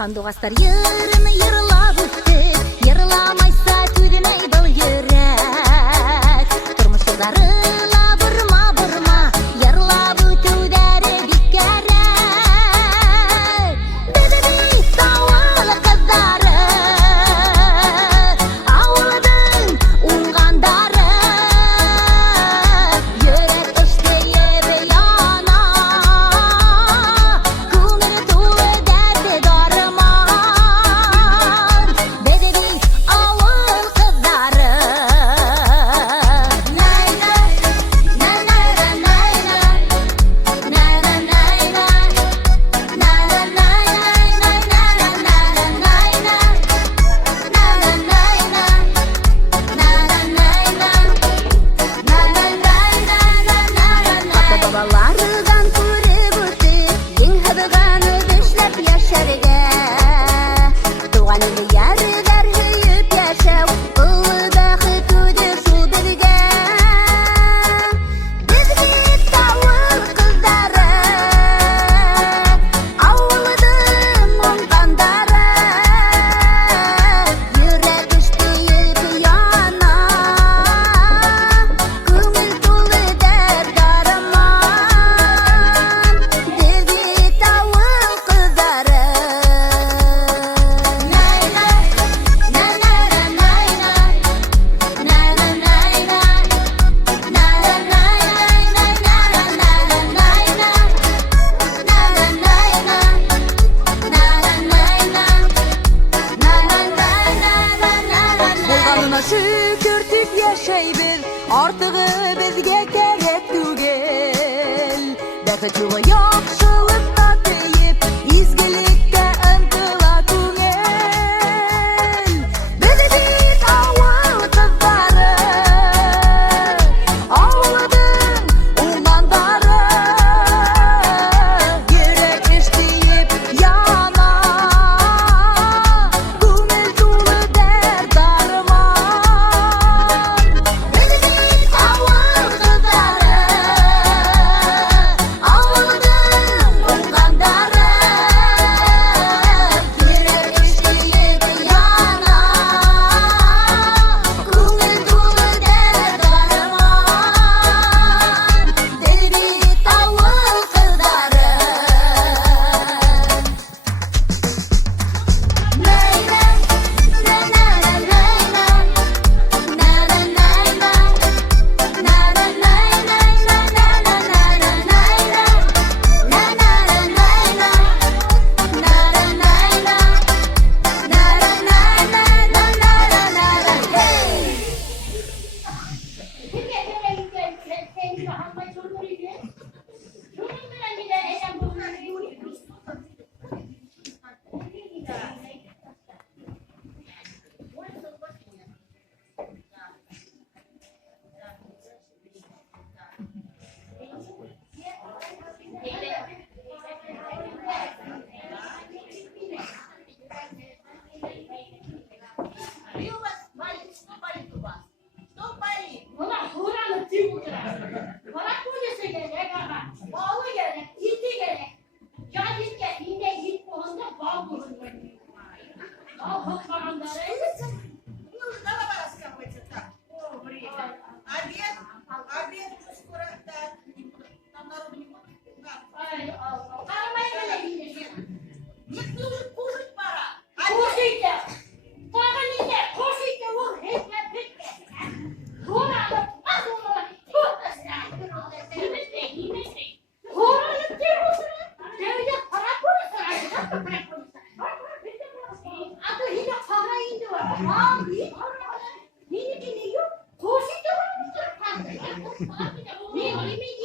Handogastар yarını yarılab öttü, yarılamaysa tüdemey dal yürek. Turmuş yolları burma burma, yarılab ötüdere dik gerek. Bebeği davalı kızları, avladın unganları. Yürek eşteyip yana, kumir tuğu derdi darman. Bebeği avul kızları. Nayna, nayna, nayna, nayna, nayna, nayna, Ата-бабалардан көріп өтіп, ең хабығаны düşләп яшәргә. Туган иле ярыгар һөеп яшәү, олы бәхет үде шул безгә. Без бит авыл кызлары, авылдың уңгандары. Йөрәк эштәеп яна, күңел тулы дәрт дарман. Без бит авыл кызлары. Найна, найна, найна, найна, найна, найна, Булганына шөкер дип яшәйбез, артыгы безгә кирәк түгел. Бәхет юлы яхшылыкка тиеп, изгелеккә ынтыла күңел. Без бит авыл кызлары, авылдың уңгандары. Йөрәк эштәеп яна, күңел тулы дәрт дарман. Без бит авыл кызлары, авылдың уңгандары. Йөрәк эштәеп яна, күңел тулы дәрт дарман. Без бит авыл кызлары. Найна, найна, найна, найна, найна, найна, найна, Обед уже скоро, да. Там народу не будет. Нет, кушать пора. Кушайте! Погодите! Кушайте! Вот, не